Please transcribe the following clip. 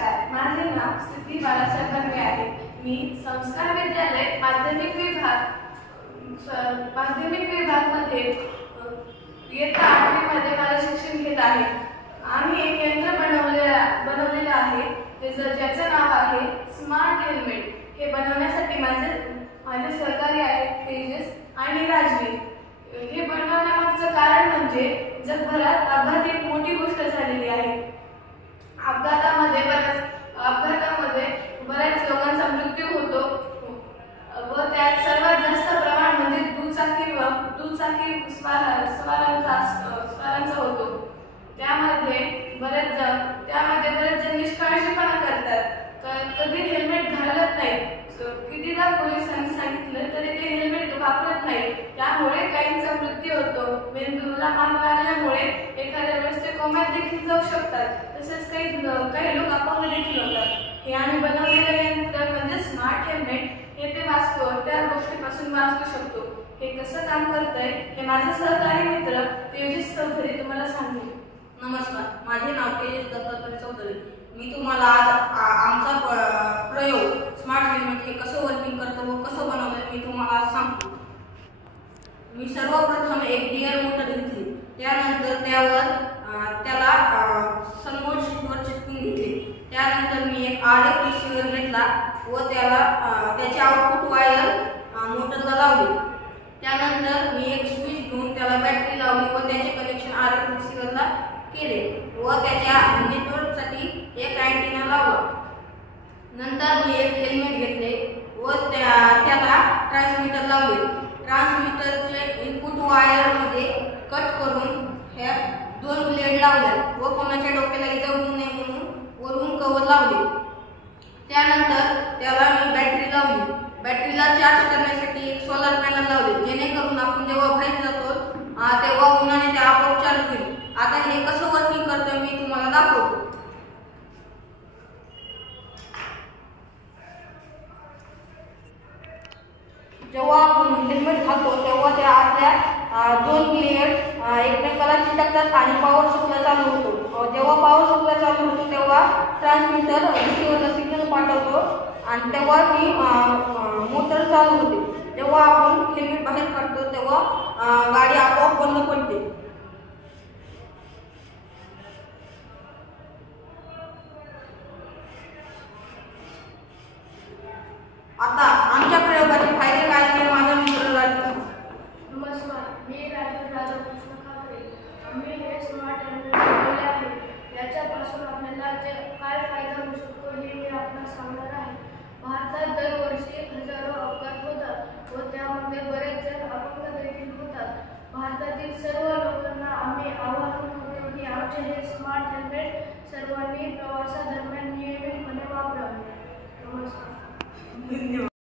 नमस्कार, माझे नाव सिद्धी बाळासाहेब बर्वे आहे। मी संस्कार विद्यालय माध्यमिक विभागामध्ये इयत्ता 8वी मध्ये माझे शिक्षण घेत आहे। आम्ही एक यंत्र बनवलेलं आहे ज्याचं नाव आहे स्मार्ट हेल्मेट। हे बनवण्यासाठी माझे सहकारी आहेत तेजस आणि राजवीर। हे बनवण्यामागचं कारण म्हणजे जगभरात अपघात एक मोठी गोष्ट झालेली आहे। अपघातामध्ये बऱ्याच लोकांचा मृत्यू होतो व त्यात सर्वात जास्त प्रमाण म्हणजे दुचाकी स्वारांचा होतो। त्यामध्ये बरेच जण निष्काळजीपणा करतात, कधी हेल्मेट घालत नाही। कितीदा पोलिसांनी सांगितलं तरी ते हेल्मेट वापरत नाही, त्यामुळे काहींचा मृत्यू होतो। मेंदूला मार लागल्यामुळे एखाद्या वेळेस ते कोमात देखील जाऊ शकतात। तसेच काही लोक अपंग देखील होतात। हे आम्ही बनवलेलं यंत्र म्हणजे स्मार्ट हेल्मेट हे त्या गोष्टीपासून वाचू शकतो। हे कसं काम करतंय हे माझे सहकारी मित्र तेजस चौधरी तुम्हाला सांगेल। नमस्कार, माझे नाव तेजस दत्तात्रय चौधरी। मी तुम्हाला आज आमचा प्रयोग स्मार्ट हेल्मेट हे कसं वर्किंग करतं व कसं बनवलं मी तुम्हाला आज सांगतो। मी सर्वप्रथम एक गिअर मोटर घेतली, त्यानंतर त्याला समोर शीटवर चिटकवून घेतले। त्यानंतर मी एक RF रिसिव्हर घेतला व त्याची आउटपुट वायर मोटरला लावली। त्यानंतर मी एक स्विच घेऊन त्याला बॅटरी लावली व त्याचे कनेक्शन RF रिसिव्हरला केले व त्याच्या नेटवर्कसाठी एक अँटेना लावला। नंतर मी एक हेल्मेट घेतले व त्याला ट्रान्समीटर लावले। ट्रान्समीटरचे इनपुट वायर मध्ये कट करून ह्या 2 ब्लेड लावल्या व कोणाच्या डोक्याला इजा होऊ नये म्हणून वरून कव्हर लावले। त्यानंतर त्याला मी बॅटरी लावली। बॅटरीला चार्ज करण्यासाठी एक सोलर पॅनल लावले, जेणेकरून आपण जेव्हा बाहेर जातो तेव्हा उन्हाने ते आपोआप चार्ज होईल। आता हे कसं वर्किंग करतं मी तुम्हाला दाखवतो। जेव्हा आपण हेल्मेट घालतो तेव्हा त्या आतल्या 2 ब्लेड एकमेकाला चिटकतात आणि पॉवर सप्लाय चालू होतो। जेव्हा पॉवर सप्लाय चालू होतो तेव्हा ट्रान्समीटर रिसिव्हरला सिग्नल पाठवतो आणि तेव्हा ती मोटर चालू होते। जेव्हा आपण हेल्मेट बाहेर काढतो तेव्हा गाडी आपोआप बंद पडते। आता आमच्या प्रयोगाचे फायदे काय ते माझा मित्र राजू। नमस्कार, मी राजकृष्ण खाकरे। आम्ही हे स्मार्ट हेल्मेट बनवले आहे। याच्यापासून आपल्याला काय फायदा होऊ शकतो हे मी आपल्याला सांगणार आहे। भारतात दरवर्षी हजारो अपघात होतात व त्यामध्ये बरेच जण अपंग देखील होतात। भारतातील सर्व लोकांना आम्ही आवाहन करतो की आमचे हे स्मार्ट हेल्मेट सर्वांनी प्रवासादरम्यान नियमितपणे वापरावे। नमस्कार।